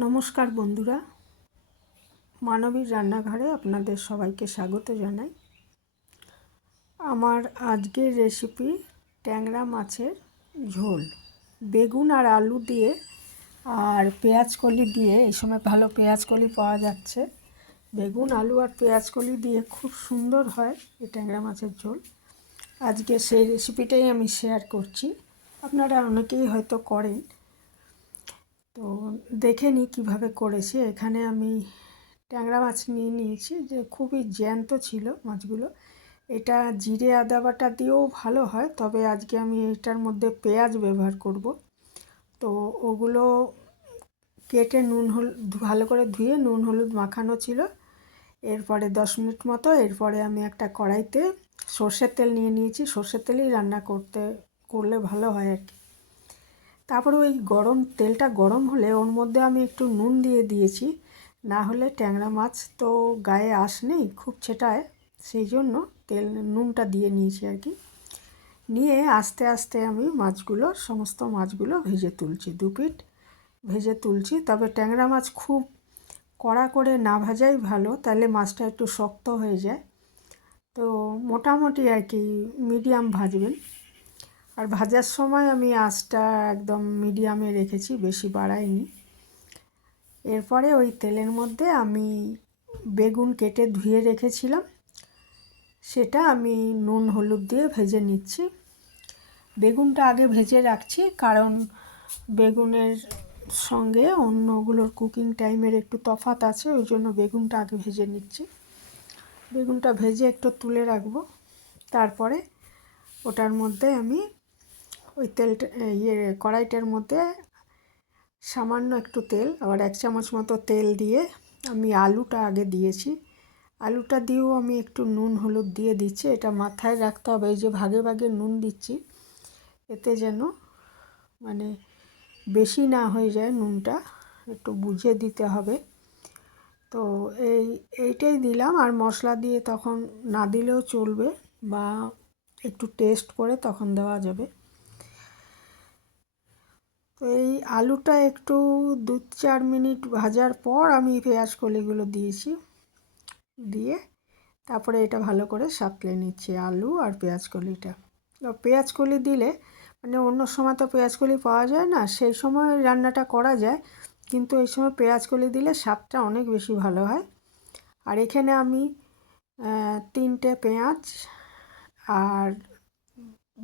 নমস্কার বন্ধুরা, মানবীর রান্নাঘরে আপনাদের সবাইকে স্বাগত জানাই। আমার আজকের রেসিপি ট্যাংরা মাছের ঝোল, বেগুন আর আলু দিয়ে আর পেঁয়াজকলি দিয়ে। এই সময় ভালো পেঁয়াজকলি পাওয়া যাচ্ছে। বেগুন, আলু আর পেঁয়াজকলি দিয়ে খুব সুন্দর হয় এই ট্যাংরা মাছের ঝোল। আজকে সেই রেসিপিটাই আমি শেয়ার করছি। আপনারা অনেকেই হয়তো করেন, তো দেখে নিই কীভাবে করেছি। এখানে আমি ট্যাংরা মাছ নিয়েছি, যে খুবই জ্যান্ত ছিল মাছগুলো। এটা জিরে আদা বাটা দিয়েও ভালো হয়, তবে আজকে আমি এটার মধ্যে পেঁয়াজ ব্যবহার করব। তো ওগুলো কেটে ভালো করে ধুয়ে নুন হলুদ মাখানো ছিল। এরপরে 10 মিনিট মতো, এরপরে আমি একটা কড়াইতে সর্ষের তেল নিয়ে নিয়েছি। সর্ষের তেলেই রান্না করলে ভালো হয় আর কি। তারপরে ওই তেলটা গরম হলে ওর মধ্যে আমি একটু নুন দিয়ে দিয়েছি, না হলে ট্যাংরা মাছ তো গায়ে আঁশ নেই, খুব ছেটায়, সেই জন্য নুনটা দিয়ে নিয়েছি আর কি। নিয়ে আস্তে আস্তে আমি সমস্ত মাছগুলো ভেজে তুলছি, 2 পিঠ ভেজে তুলছি। তবে ট্যাংরা মাছ খুব কড়া করে না ভাজাই ভালো, তাহলে মাছটা একটু শক্ত হয়ে যায়। তো মোটামুটি আর কি মিডিয়াম ভাজবেন। আর ভাজার সময় আমি আঁচটা একদম মিডিয়ামে রেখেছি, বেশি বাড়াইনি। এরপরে ওই তেলের মধ্যে আমি বেগুন কেটে ধুয়ে রেখেছিলাম, সেটা আমি নুন হলুদ দিয়ে ভেজে নিচ্ছি। বেগুনটা আগে ভেজে রাখছি, কারণ বেগুনের সঙ্গে অন্যগুলোর কুকিং টাইমের একটু তফাৎ আছে, ওই জন্য বেগুনটা আগে ভেজে নিচ্ছি। বেগুনটা ভেজে একটু তুলে রাখবো। তারপরে ওটার মধ্যে আমি ওই কড়াইটার মধ্যে সামান্য একটু তেল, আবার 1 চামচ মতো তেল দিয়ে আমি আলুটা আগে দিয়েছি। আলুটা দিয়েও আমি একটু নুন হলুদ দিয়ে দিচ্ছি। এটা মাথায় রাখতে হবে, এই যে ভাগে ভাগে নুন দিচ্ছি, এতে যেন মানে বেশি না হয়ে যায়, নুনটা একটু বুঝে দিতে হবে। তো এইটাই দিলাম। আর মশলা দিয়ে তখন না দিলেও চলবে, বা একটু টেস্ট করে তখন দেওয়া যাবে। তো এই আলুটা একটু 2-4 মিনিট ভাজার পর আমি পেঁয়াজকলিগুলো দিয়েছি, দিয়ে তারপরে এটা ভালো করে সাঁতলে নিচ্ছি, আলু আর পেঁয়াজকলিটা। পেঁয়াজকলি দিলে মানে অন্য সময় তো পেঁয়াজকলি পাওয়া যায় না, সেই সময় রান্নাটা করা যায়, কিন্তু এই সময় পেঁয়াজকলি দিলে স্বাদটা অনেক বেশি ভালো হয়। আর এখানে আমি 3টে পেঁয়াজ আর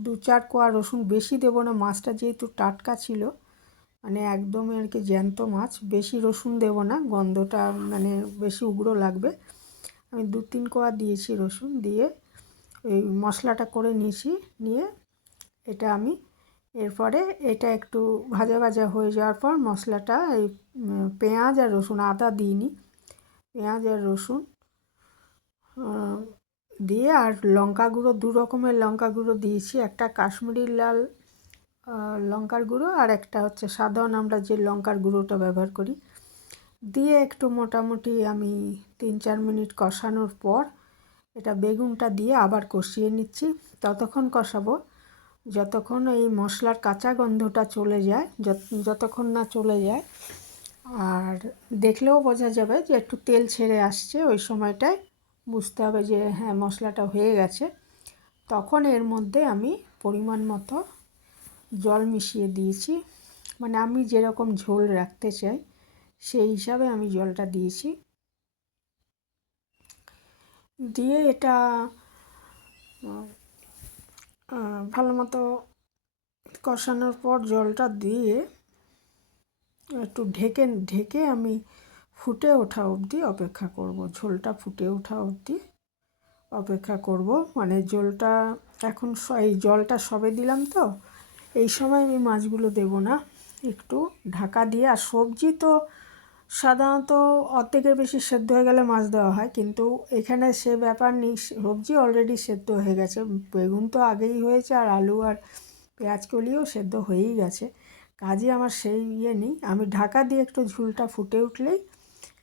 2-4 কোয়া রসুন, বেশি দেবো না, মাছটা যেহেতু টাটকা ছিল, মানে একদমই আর কি জ্যান্ত মাছ, বেশি রসুন দেব না, গন্ধটা মানে বেশি উগ্র লাগবে। আমি 2-3 কোয়া দিয়েছি রসুন, দিয়ে এই মশলাটা করে নিয়ে এটা আমি এরপরে এটা একটু ভাজা ভাজা হয়ে যাওয়ার পর মশলাটা এই পেঁয়াজ আর রসুন, আদা দিইনি, পেঁয়াজ আর রসুন দিয়ে, আর লঙ্কা গুঁড়ো 2 রকমের লঙ্কা গুঁড়ো দিয়েছি, একটা কাশ্মীরি লাল লঙ্কার গুঁড়ো, আর একটা হচ্ছে সাধারণ আমরা যে লঙ্কার গুঁড়োটা ব্যবহার করি, দিয়ে একটু মোটামুটি আমি 3-4 মিনিট কষানোর পর এটা বেগুনটা দিয়ে আবার কষিয়ে নিচ্ছি। ততক্ষণ কষাবো যতক্ষণ এই মশলার কাঁচা গন্ধটা চলে যায়, যতক্ষণ না চলে যায়। আর দেখলেও বোঝা যাবে যে একটু তেল ছেড়ে আসছে, ওই সময়টায় বুঝতে হবে যে হ্যাঁ মশলাটা হয়ে গেছে। তখন এর মধ্যে আমি পরিমাণ মতো জল মিশিয়ে দিয়েছি, মানে আমি যেরকম ঝোল রাখতে চাই সেই হিসাবে আমি জলটা দিয়েছি। দিয়ে এটা ভালো মতো কষানোর পর জলটা দিয়ে একটু ঢেকে আমি ফুটে ওঠা অবধি অপেক্ষা করব, ঝোলটা ফুটে ওঠা অবধি অপেক্ষা করব। মানে এই জলটা সবে দিলাম, তো এই সময় আমি মাছগুলো দেব না, একটু ঢাকা দিয়ে। আর সবজি তো সাধারণত অর্ধেকের বেশি সেদ্ধ হয়ে গেলে মাছ দেওয়া হয়, কিন্তু এখানে সে ব্যাপার নেই, সবজি অলরেডি সেদ্ধ হয়ে গেছে, বেগুন তো আগেই হয়েছে, আর আলু আর পেঁয়াজকলিও সেদ্ধ হয়েই গেছে, কাজে আমার সেই নেই। আমি ঢাকা দিয়ে একটু ঝোলটা ফুটে উঠলেই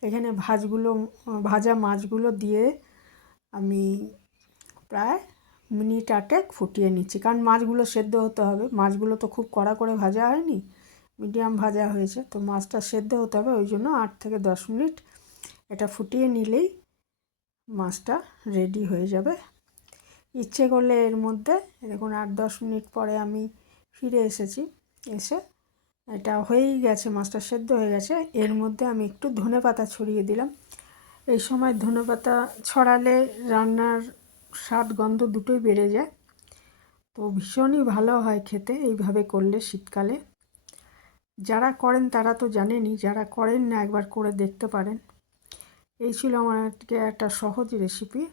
এখানে ভাজা মাছগুলো দিয়ে আমি প্রায় মিনিট 8 ফুটিয়ে নিচ্ছি, কারণ মাছগুলো সেদ্ধ হতে হবে, মাছগুলো তো খুব কড়া করে ভাজা হয়নি, মিডিয়াম ভাজা হয়েছে। তো মাছটা সেদ্ধ হতে হবে, ওই জন্য 8 থেকে 10 মিনিট এটা ফুটিয়ে নিলেই মাছটা রেডি হয়ে যাবে। ইচ্ছে করলে এর মধ্যে দেখুন 8-10 মিনিট পরে আমি ফিরে এসেছি, এসে এটা হয়েই গেছে, মাছটা সেদ্ধ হয়ে গেছে। এর মধ্যে আমি একটু ধনেপাতা ছড়িয়ে দিলাম। এই সময় ধনেপাতা ছড়ালে রান্নার স্বাদ গন্ধ দুটোই বেড়ে যায়। তো ভীষণই ভালো হয় খেতে এইভাবে করলে শীতকালে। যারা করেন তারা তো জানেনই, যারা করেন না একবার করে দেখতে পারেন। এই ছিল আমার আজকে একটা সহজ রেসিপি।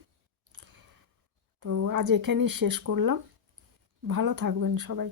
তো আজ এখানেই শেষ করলাম। ভালো থাকবেন সবাই।